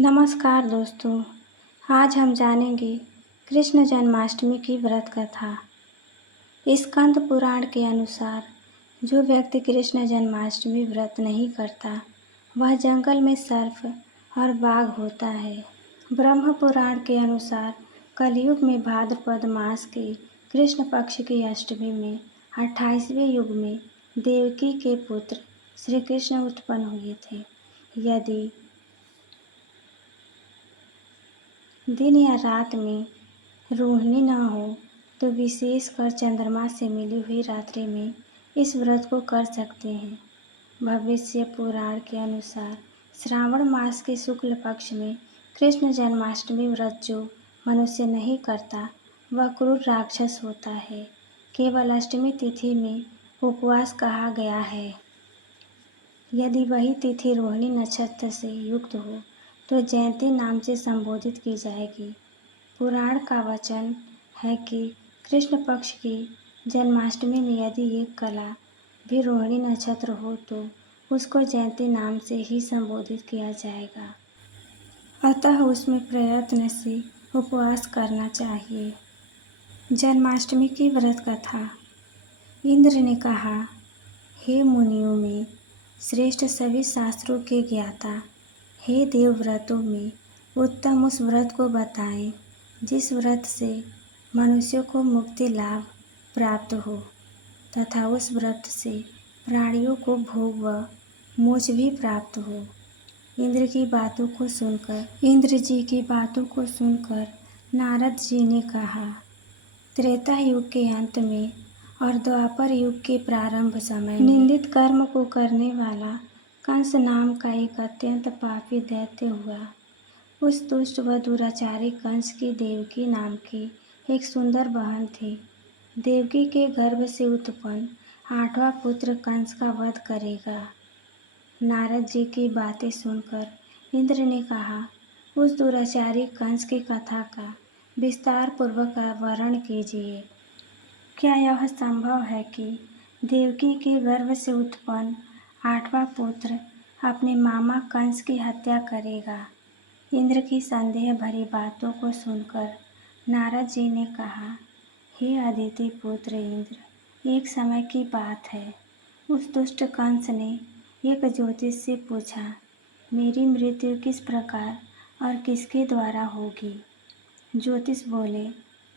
नमस्कार दोस्तों। आज हम जानेंगे कृष्ण जन्माष्टमी की व्रत कथा। स्कंद पुराण के अनुसार जो व्यक्ति कृष्ण जन्माष्टमी व्रत नहीं करता वह जंगल में सर्प और बाघ होता है। ब्रह्म पुराण के अनुसार कलयुग में भाद्रपद मास के कृष्ण पक्ष की अष्टमी में 28वें युग में देवकी के पुत्र श्री कृष्ण उत्पन्न हुए थे। यदि दिन या रात में रोहिणी न हो तो विशेषकर चंद्रमा से मिली हुई रात्रि में इस व्रत को कर सकते हैं। भविष्य पुराण के अनुसार श्रावण मास के शुक्ल पक्ष में कृष्ण जन्माष्टमी व्रत जो मनुष्य नहीं करता वह क्रूर राक्षस होता है। केवल अष्टमी तिथि में उपवास कहा गया है। यदि वही तिथि रोहिणी नक्षत्र से युक्त हो तो जयंती नाम से संबोधित की जाएगी। पुराण का वचन है कि कृष्ण पक्ष की जन्माष्टमी में यदि एक कला भी रोहिणी नक्षत्र हो तो उसको जयंती नाम से ही संबोधित किया जाएगा। अतः उसमें प्रयत्न से उपवास करना चाहिए। जन्माष्टमी की व्रत कथा। इंद्र ने कहा, हे मुनियों में श्रेष्ठ सभी शास्त्रों के ज्ञाता, हे देव व्रतों में उत्तम उस व्रत को बताएं जिस व्रत से मनुष्यों को मुक्ति लाभ प्राप्त हो तथा उस व्रत से प्राणियों को भोग व मोक्ष भी प्राप्त हो। इंद्र जी की बातों को सुनकर नारद जी ने कहा, त्रेता युग के अंत में और द्वापर युग के प्रारंभ समय में निंदित कर्म को करने वाला कंस नाम का एक अत्यंत पापी दैत्य हुआ। उस दुष्ट व दुराचारी कंस की देवकी नाम की एक सुंदर बहन थी। देवकी के गर्भ से उत्पन्न 8वां पुत्र कंस का वध करेगा। नारद जी की बातें सुनकर इंद्र ने कहा, उस दुराचारी कंस की कथा का विस्तार पूर्वक वर्णन कीजिए। क्या यह संभव है कि देवकी के गर्भ से उत्पन्न 8वां पुत्र अपने मामा कंस की हत्या करेगा? इंद्र की संदेह भरी बातों को सुनकर नारद जी ने कहा, हे अदिति पुत्र इंद्र, एक समय की बात है। उस दुष्ट कंस ने एक ज्योतिष से पूछा, मेरी मृत्यु किस प्रकार और किसके द्वारा होगी? ज्योतिष बोले,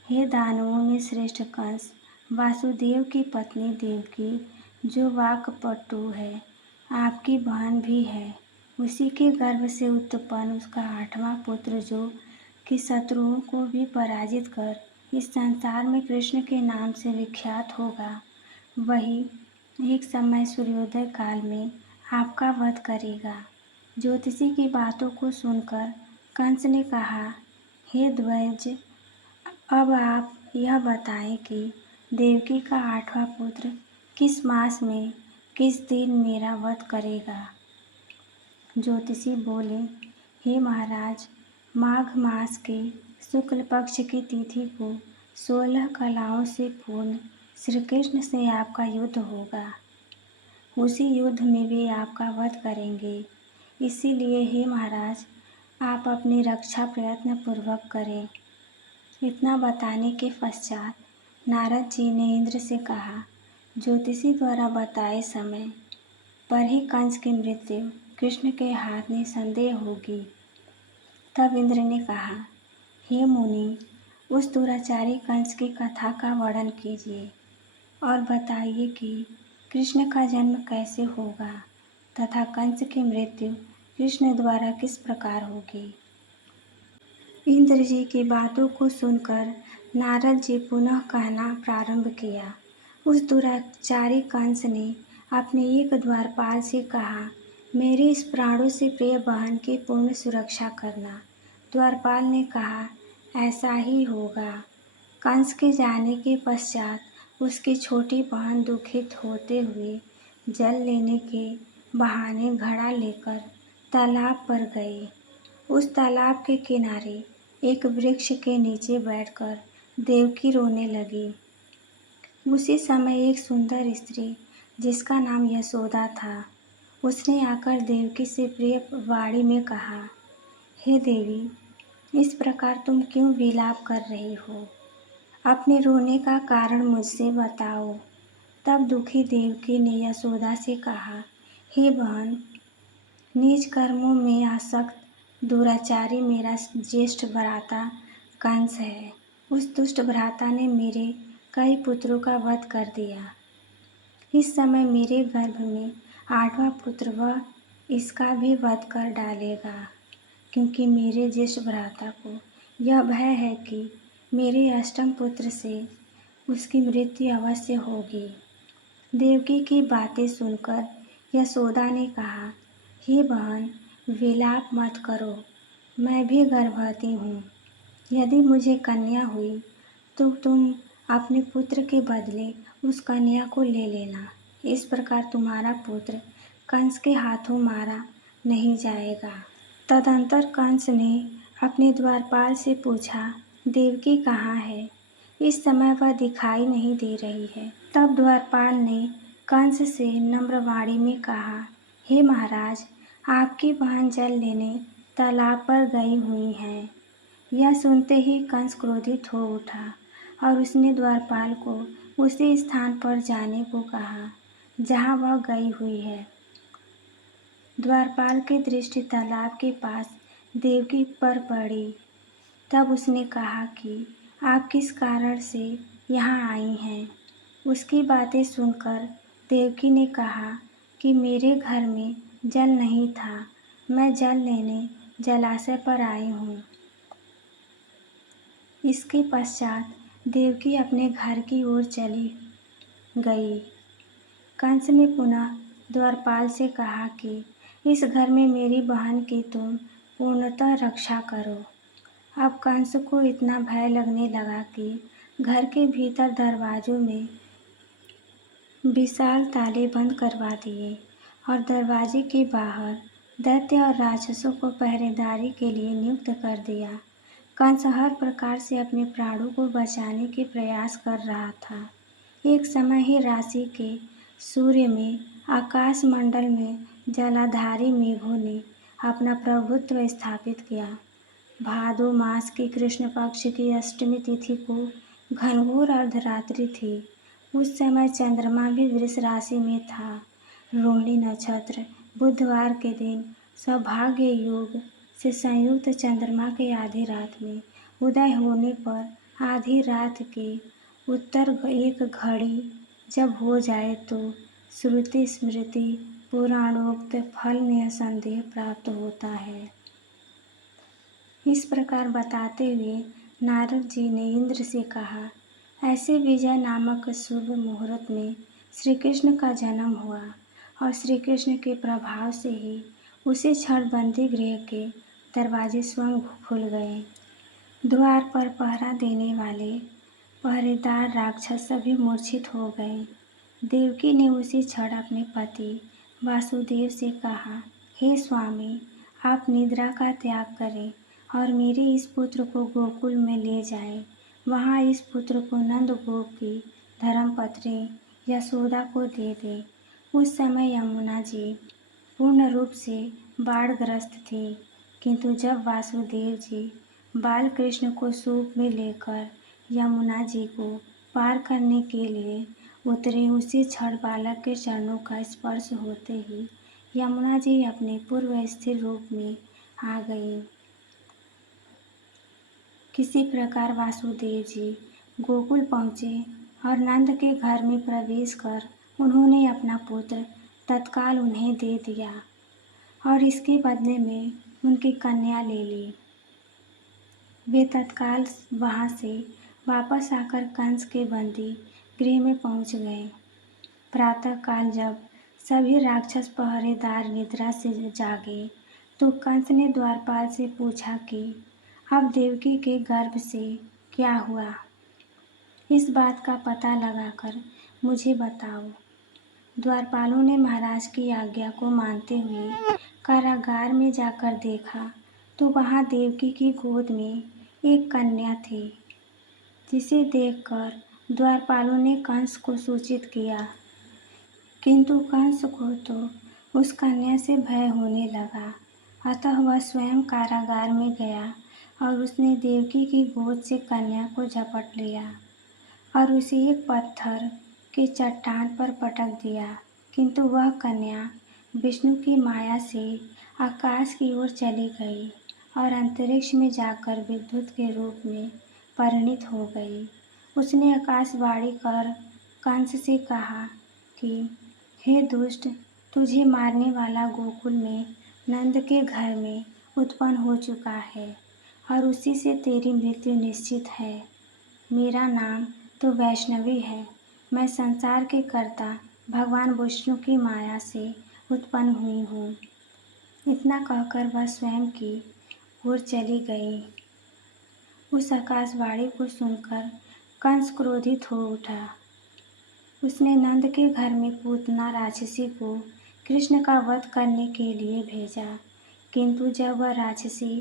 हे दानवों में श्रेष्ठ कंस, वासुदेव की पत्नी देवकी जो वाक्पटु है, आपकी बहन भी है, उसी के गर्भ से उत्पन्न उसका 8वां पुत्र जो कि शत्रुओं को भी पराजित कर इस संसार में कृष्ण के नाम से विख्यात होगा, वही एक समय सूर्योदय काल में आपका वध करेगा। ज्योतिषी की बातों को सुनकर कंस ने कहा, हे ध्वज, अब आप यह बताएं कि देवकी का 8वां पुत्र किस मास में किस दिन मेरा वध करेगा? ज्योतिषी बोले, हे महाराज, माघ मास के शुक्ल पक्ष की तिथि को 16 कलाओं से पूर्ण श्री कृष्ण से आपका युद्ध होगा। उसी युद्ध में वे आपका वध करेंगे। इसीलिए हे महाराज, आप अपनी रक्षा प्रयत्न पूर्वक करें। इतना बताने के पश्चात नारद जी ने इंद्र से कहा, ज्योतिषी द्वारा बताए समय पर ही कंस की मृत्यु कृष्ण के हाथ में संदेह होगी। तब इंद्र ने कहा, हे मुनि, उस दुराचारी कंस की कथा का वर्णन कीजिए और बताइए कि कृष्ण का जन्म कैसे होगा तथा कंस की मृत्यु कृष्ण द्वारा किस प्रकार होगी। इंद्र जी की बातों को सुनकर नारद जी पुनः कहना प्रारंभ किया। उस दुराचारी कंस ने अपने एक द्वारपाल से कहा, मेरी इस प्राणों से प्रिय बहन की पूर्ण सुरक्षा करना। द्वारपाल ने कहा, ऐसा ही होगा। कंस के जाने के पश्चात उसकी छोटी बहन दुखित होते हुए जल लेने के बहाने घड़ा लेकर तालाब पर गई। उस तालाब के किनारे एक वृक्ष के नीचे बैठकर देवकी रोने लगी। उसी समय एक सुंदर स्त्री जिसका नाम यशोदा था, उसने आकर देवकी से प्रिय वाणी में कहा, हे देवी, इस प्रकार तुम क्यों विलाप कर रही हो? अपने रोने का कारण मुझसे बताओ। तब दुखी देवकी ने यशोदा से कहा, हे बहन, नीच कर्मों में आसक्त दुराचारी मेरा ज्येष्ठ भ्राता कंस है। उस दुष्ट भ्राता ने मेरे कई पुत्रों का वध कर दिया। इस समय मेरे गर्भ में 8वां पुत्र वह इसका भी वध कर डालेगा, क्योंकि मेरे ज्येष्ठ भ्राता को यह भय है कि मेरे अष्टम पुत्र से उसकी मृत्यु अवश्य होगी। देवकी की बातें सुनकर यशोदा ने कहा, हे बहन, विलाप मत करो, मैं भी गर्भवती हूँ। यदि मुझे कन्या हुई तो तुम अपने पुत्र के बदले उस कन्या को ले लेना। इस प्रकार तुम्हारा पुत्र कंस के हाथों मारा नहीं जाएगा। तदंतर कंस ने अपने द्वारपाल से पूछा, देवकी कहाँ है? इस समय वह दिखाई नहीं दे रही है। तब द्वारपाल ने कंस से नम्र वाणी में कहा, हे महाराज, आपकी बहन जल लेने तालाब पर गई हुई हैं। यह सुनते ही कंस क्रोधित हो उठा और उसने द्वारपाल को उसी स्थान पर जाने को कहा जहाँ वह गई हुई है। द्वारपाल की दृष्टि तालाब के पास देवकी पर पड़ी। तब उसने कहा कि आप किस कारण से यहाँ आई हैं? उसकी बातें सुनकर देवकी ने कहा कि मेरे घर में जल नहीं था, मैं जल लेने जलाशय पर आई हूँ। इसके पश्चात देवकी अपने घर की ओर चली गई। कंस ने पुनः द्वारपाल से कहा कि इस घर में मेरी बहन की तुम पूर्णतः रक्षा करो। अब कंस को इतना भय लगने लगा कि घर के भीतर दरवाजों में विशाल ताले बंद करवा दिए और दरवाजे के बाहर दैत्य और राक्षसों को पहरेदारी के लिए नियुक्त कर दिया। कंस हर प्रकार से अपने प्राणों को बचाने के प्रयास कर रहा था। एक समय ही राशि के सूर्य में आकाश मंडल में जलाधारी मेघों ने अपना प्रभुत्व स्थापित किया। भादो मास की कृष्ण पक्ष की अष्टमी तिथि को घनघोर अर्धरात्रि थी। उस समय चंद्रमा भी वृष राशि में था। रोहिणी नक्षत्र बुधवार के दिन सौभाग्य योग से संयुक्त चंद्रमा के आधी रात में उदय होने पर आधी रात के उत्तर एक घड़ी जब हो जाए तो श्रुति स्मृति पुराणोक्त फल निसंदेह प्राप्त होता है। इस प्रकार बताते हुए नारद जी ने इंद्र से कहा, ऐसे विजय नामक शुभ मुहूर्त में श्री कृष्ण का जन्म हुआ और श्री कृष्ण के प्रभाव से ही उसी क्षण बंदी गृह के दरवाजे स्वयं खुल गए। द्वार पर पहरा देने वाले पहरेदार राक्षस सभी मूर्छित हो गए। देवकी ने उसी क्षण अपने पति वासुदेव से कहा, हे स्वामी, आप निद्रा का त्याग करें और मेरे इस पुत्र को गोकुल में ले जाएं। वहाँ इस पुत्र को नंद गोप की धर्मपत्नी यशोदा को दे दें। उस समय यमुना जी पूर्ण रूप से बाढ़ग्रस्त थी, किंतु जब वासुदेव जी बाल कृष्ण को सूप में लेकर यमुना जी को पार करने के लिए उतरे, उसी क्षण बालक के चरणों का स्पर्श होते ही यमुना जी अपने पूर्व स्थिर रूप में आ गई। किसी प्रकार वासुदेव जी गोकुल पहुँचे और नंद के घर में प्रवेश कर उन्होंने अपना पुत्र तत्काल उन्हें दे दिया और इसके बदले में उनकी कन्या ले ली। वे तत्काल वहाँ से वापस आकर कंस के बंदी गृह में पहुँच गए। प्रातःकाल जब सभी राक्षस पहरेदार निद्रा से जागे तो कंस ने द्वारपाल से पूछा कि अब देवकी के गर्भ से क्या हुआ? इस बात का पता लगाकर मुझे बताओ। द्वारपालों ने महाराज की आज्ञा को मानते हुए कारागार में जाकर देखा तो वहाँ देवकी की गोद में एक कन्या थी, जिसे देखकर द्वारपालों ने कंस को सूचित किया, किंतु कंस को तो उस कन्या से भय होने लगा अतः वह स्वयं कारागार में गया और उसने देवकी की गोद से कन्या को झपट लिया और उसे एक पत्थर के चट्टान पर पटक दिया। किंतु वह कन्या विष्णु की माया से आकाश की ओर चली गई और अंतरिक्ष में जाकर विद्युत के रूप में परिणित हो गई। उसने आकाशवाणी कर कंस से कहा कि हे दुष्ट, तुझे मारने वाला गोकुल में नंद के घर में उत्पन्न हो चुका है और उसी से तेरी मृत्यु निश्चित है। मेरा नाम तो वैष्णवी है। मैं संसार के कर्ता भगवान विष्णु की माया से उत्पन्न हुई हूँ। इतना कहकर वह स्वयं की ओर चली गई। उस आकाशवाणी को सुनकर कंस क्रोधित हो उठा। उसने नंद के घर में पूतना राक्षसी को कृष्ण का वध करने के लिए भेजा। किंतु जब वह राक्षसी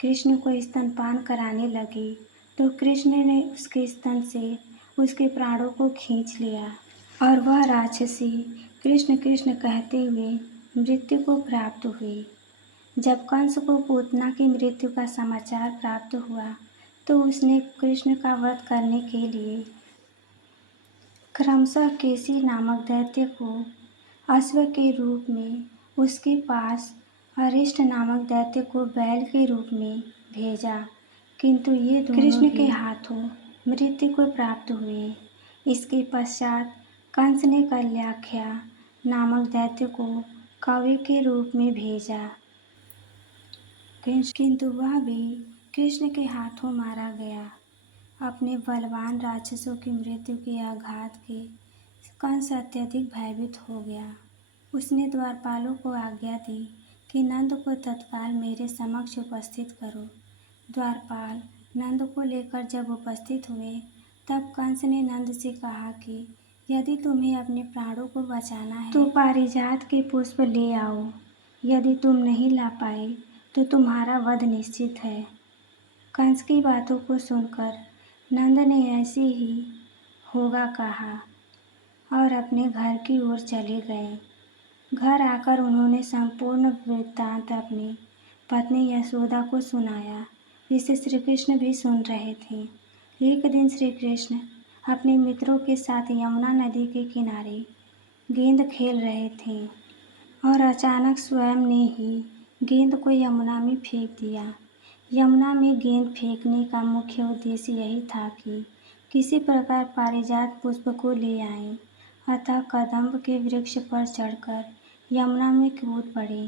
कृष्ण को स्तनपान कराने लगी तो कृष्ण ने उसके स्तन से उसके प्राणों को खींच लिया और वह राक्षसी कृष्ण कृष्ण कहते हुए मृत्यु को प्राप्त हुई। जब कंस को पूतना की मृत्यु का समाचार प्राप्त हुआ तो उसने कृष्ण का वध करने के लिए क्रमशः केसी नामक दैत्य को अश्व के रूप में उसके पास अरिष्ट नामक दैत्य को बैल के रूप में भेजा। किंतु ये दोनों कृष्ण के हाथों मृत्यु को प्राप्त हुए। इसके पश्चात कंस ने कल्याख्या नामक दैत्य को कौवे के रूप में भेजा, किंतु वह भी कृष्ण के हाथों मारा गया। अपने बलवान राक्षसों की मृत्यु के आघात के कंस अत्यधिक भयभीत हो गया। उसने द्वारपालों को आज्ञा दी कि नंद को तत्काल मेरे समक्ष उपस्थित करो। द्वारपाल नंद को लेकर जब उपस्थित हुए तब कंस ने नंद से कहा कि यदि तुम्हें अपने प्राणों को बचाना है तो पारिजात के पुष्प ले आओ। यदि तुम नहीं ला पाए तो तुम्हारा वध निश्चित है। कंस की बातों को सुनकर नंद ने ऐसे ही होगा कहा और अपने घर की ओर चले गए। घर आकर उन्होंने संपूर्ण वृत्तांत अपनी पत्नी यशोदा को सुनाया, जिसे श्री कृष्ण भी सुन रहे थे। एक दिन श्री कृष्ण अपने मित्रों के साथ यमुना नदी के किनारे गेंद खेल रहे थे और अचानक स्वयं ने ही गेंद को यमुना में फेंक दिया। यमुना में गेंद फेंकने का मुख्य उद्देश्य यही था कि किसी प्रकार पारिजात पुष्प को ले आएं। अतः कदम्ब के वृक्ष पर चढ़कर यमुना में कूद पड़े।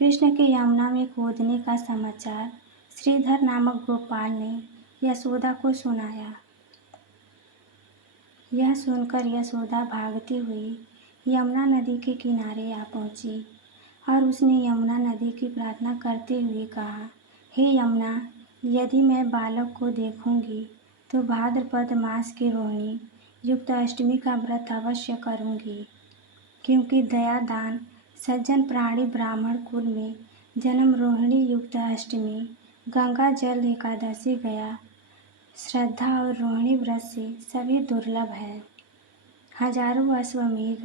कृष्ण के यमुना में कूदने का समाचार श्रीधर नामक गोपाल ने यशोदा को सुनाया। यह सुनकर यशोदा भागती हुई यमुना नदी के किनारे आ पहुंची और उसने यमुना नदी की प्रार्थना करते हुए कहा, हे यमुना, यदि मैं बालक को देखूंगी तो भाद्रपद मास की रोहिणी युक्त अष्टमी का व्रत अवश्य करूंगी, क्योंकि दया दान सज्जन प्राणी ब्राह्मण कुल में जन्म रोहिणी युक्त अष्टमी, गंगा जल एकादशी गया श्रद्धा और रोहिणी व्रत से सभी दुर्लभ है। हजारों अश्वमेघ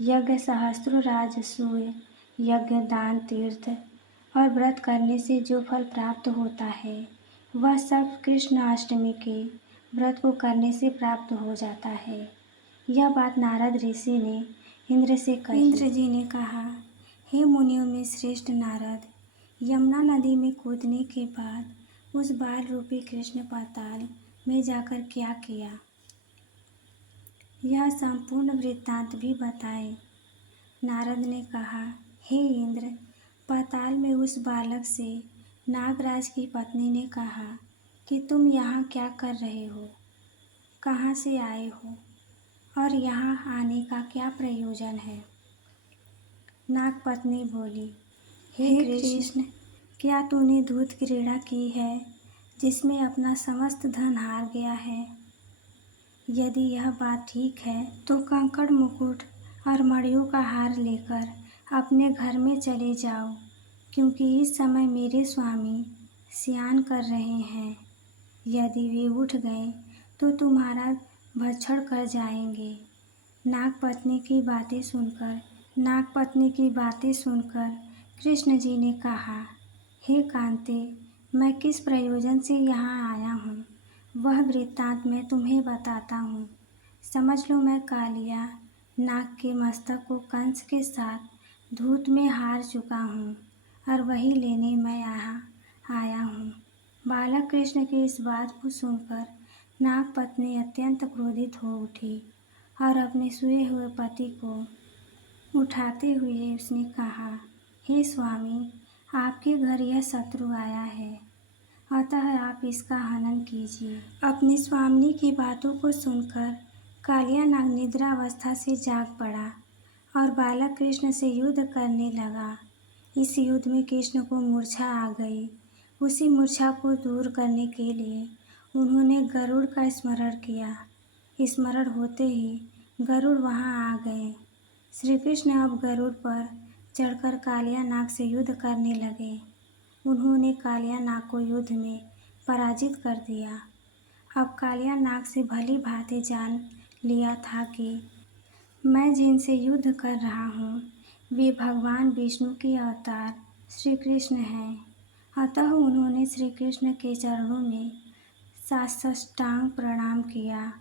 यज्ञ, सहस्त्रों राजसूय यज्ञ, दान तीर्थ और व्रत करने से जो फल प्राप्त होता है वह सब कृष्ण अष्टमी के व्रत को करने से प्राप्त हो जाता है। यह बात नारद ऋषि ने इंद्र से कही। इंद्र जी ने कहा, हे मुनियों में श्रेष्ठ नारद, यमुना नदी में कूदने के बाद उस बाल रूपी कृष्ण पाताल में जाकर क्या किया, यह संपूर्ण वृत्तांत भी बताएं। नारद ने कहा, हे इंद्र, पाताल में उस बालक से नागराज की पत्नी ने कहा कि तुम यहाँ क्या कर रहे हो, कहाँ से आए हो और यहाँ आने का क्या प्रयोजन है। नाग पत्नी बोली, हे कृष्ण, क्या तूने दूत क्रीड़ा की है जिसमें अपना समस्त धन हार गया है? यदि यह बात ठीक है तो कंकड़ मुकुट और मणियों का हार लेकर अपने घर में चले जाओ, क्योंकि इस समय मेरे स्वामी स्नान कर रहे हैं। यदि वे उठ गए तो तुम्हारा भक्षण कर जाएंगे। नागपत्नी की बातें सुनकर कृष्ण जी ने कहा, हे कांते, मैं किस प्रयोजन से यहाँ आया हूँ वह वृत्तांत मैं तुम्हें बताता हूँ। समझ लो, मैं कालिया नाग के मस्तक को कंस के साथ धूत में हार चुका हूँ और वही लेने मैं यहाँ आया हूँ। बालक कृष्ण की इस बात को सुनकर नाग पत्नी अत्यंत क्रोधित हो उठी और अपने सोए हुए पति को उठाते हुए उसने कहा, हे स्वामी, आपके घर यह शत्रु आया है, अतः आप इसका हनन कीजिए। अपनी स्वामिनी की बातों को सुनकर कालिया नाग निद्रावस्था से जाग पड़ा और बालक कृष्ण से युद्ध करने लगा। इस युद्ध में कृष्ण को मूर्छा आ गई। उसी मूर्छा को दूर करने के लिए उन्होंने गरुड़ का स्मरण किया। स्मरण होते ही गरुड़ वहां आ गए। श्री कृष्ण अब गरुड़ पर चढ़कर कालिया नाग से युद्ध करने लगे। उन्होंने कालिया नाग को युद्ध में पराजित कर दिया। अब कालिया नाग से भली भांति जान लिया था कि मैं जिनसे युद्ध कर रहा हूँ वे भगवान विष्णु के अवतार श्री कृष्ण हैं। अतः उन्होंने श्री कृष्ण के चरणों में साष्टांग प्रणाम किया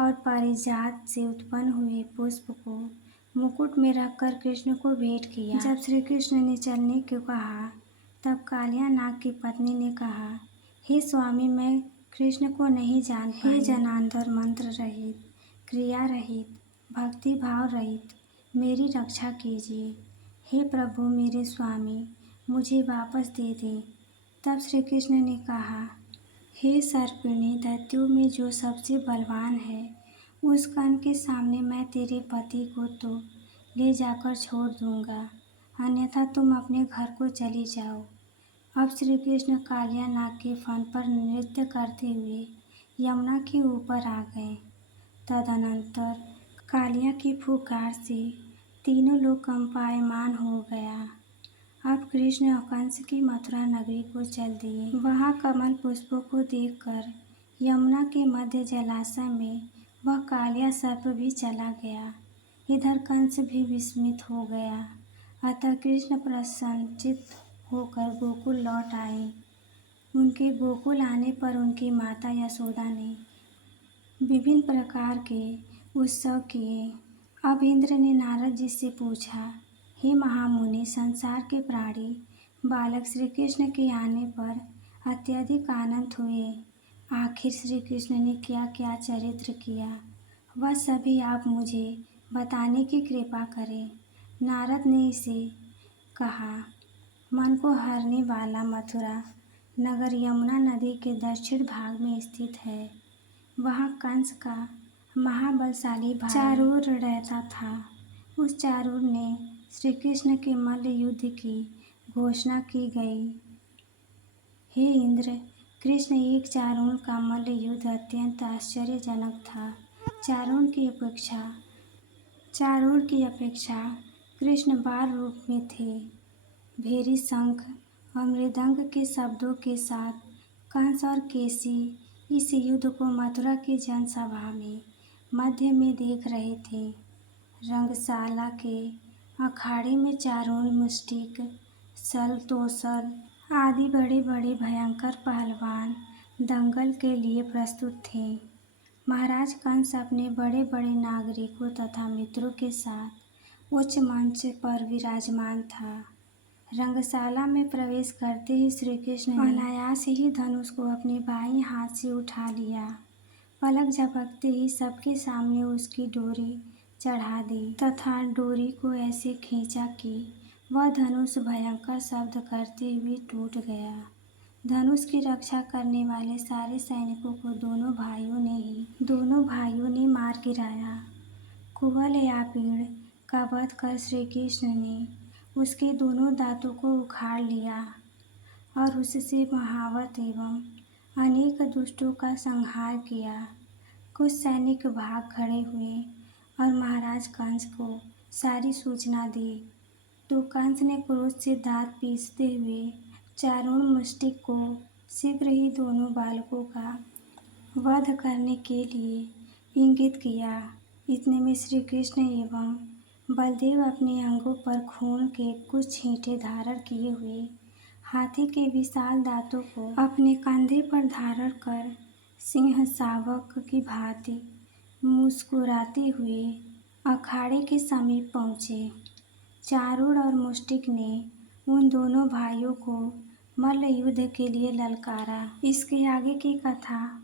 और पारिजात से उत्पन्न हुए पुष्प को मुकुट में रखकर कृष्ण को भेंट किया। जब श्री कृष्ण ने चलने को कहा तब कालिया नाग की पत्नी ने कहा, हे स्वामी, मैं कृष्ण को नहीं जान पाई। हे जनार्दन, मंत्र रहित, क्रिया रहित, भक्ति भाव रहित मेरी रक्षा कीजिए। हे प्रभु, मेरे स्वामी, मुझे वापस दे दें। तब श्री कृष्ण ने कहा, हे सर्पिणी, दैत्यों में जो सबसे बलवान है उस कर्ण के सामने मैं तेरे पति को तो ले जाकर छोड़ दूंगा, अन्यथा तुम अपने घर को चली जाओ। अब श्री कृष्ण कालिया नाग के फन पर नृत्य करते हुए यमुना के ऊपर आ गए। तदनंतर कालिया की फुकार से तीनों लोग कंपायमान हो गया। अब कृष्ण कंस की मथुरा नगरी को चल दिए। वहां कमल पुष्पों को देखकर यमुना के मध्य जलाशय में वह कालिया सर्प भी चला गया। इधर कंस भी विस्मित हो गया। अतः कृष्ण प्रसन्नचित्त होकर गोकुल लौट आए। उनके गोकुल आने पर उनकी माता यशोदा ने विभिन्न प्रकार के उत्सव किए। अब इंद्र ने नारद जी से पूछा, हे महामुनि, संसार के प्राणी बालक श्री कृष्ण के आने पर अत्यधिक आनंद हुए। आखिर श्री कृष्ण ने क्या क्या चरित्र किया वह सभी आप मुझे बताने की कृपा करें। नारद ने इसे कहा, मन को हरने वाला मथुरा नगर यमुना नदी के दक्षिण भाग में स्थित है। वहाँ कंस का महाबलशाली भाई चारूर रहता था। उस चारूर ने श्री कृष्ण के मल्ल युद्ध की घोषणा की गई। हे इंद्र, कृष्ण एक चारूण का मल्ल युद्ध अत्यंत आश्चर्यजनक था। चारूण की अपेक्षा कृष्ण बाल रूप में थे। भेरी शंख और मृदंग के शब्दों के साथ कंस और केसी इस युद्ध को मथुरा की जनसभा में मध्य में देख रहे थे। रंगशाला के अखाड़े में चारूण, मुष्टिक, सल, तोसल आदि बड़े बड़े भयंकर पहलवान दंगल के लिए प्रस्तुत थे। महाराज कंस अपने बड़े बड़े नागरिकों तथा मित्रों के साथ उच्च मंच पर विराजमान था। रंगशाला में प्रवेश करते ही श्री कृष्ण ने अनायास ही धनुष को अपने बाईं हाथ से उठा लिया। पलक झपकते ही सबके सामने उसकी डोरी चढ़ा दी तथा डोरी को ऐसे खींचा कि वह धनुष भयंकर शब्द करते हुए टूट गया। धनुष की रक्षा करने वाले सारे सैनिकों को दोनों भाइयों ने मार गिराया। कुवलयापीड़ का वध कर श्री कृष्ण ने उसके दोनों दांतों को उखाड़ लिया और उससे महावत एवं अनेक दुष्टों का संहार किया। कुछ सैनिक भाग खड़े हुए और महाराज कंस को सारी सूचना दी तो कंस ने क्रोध से दांत पीसते हुए चारूण मुष्टिक को शीघ्र ही दोनों बालकों का वध करने के लिए इंगित किया। इतने में श्री कृष्ण एवं बलदेव अपने अंगों पर खून के कुछ छींटे धारण किए हुए हाथी के विशाल दांतों को अपने कंधे पर धारण कर सिंह शावक की भांति मुस्कुराते हुए अखाड़े के समीप पहुंचे। चारूण और मुष्टिक ने उन दोनों भाइयों को मल्ल युद्ध के लिए ललकारा। इसके आगे की कथा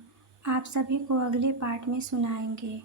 आप सभी को अगले पार्ट में सुनाएंगे।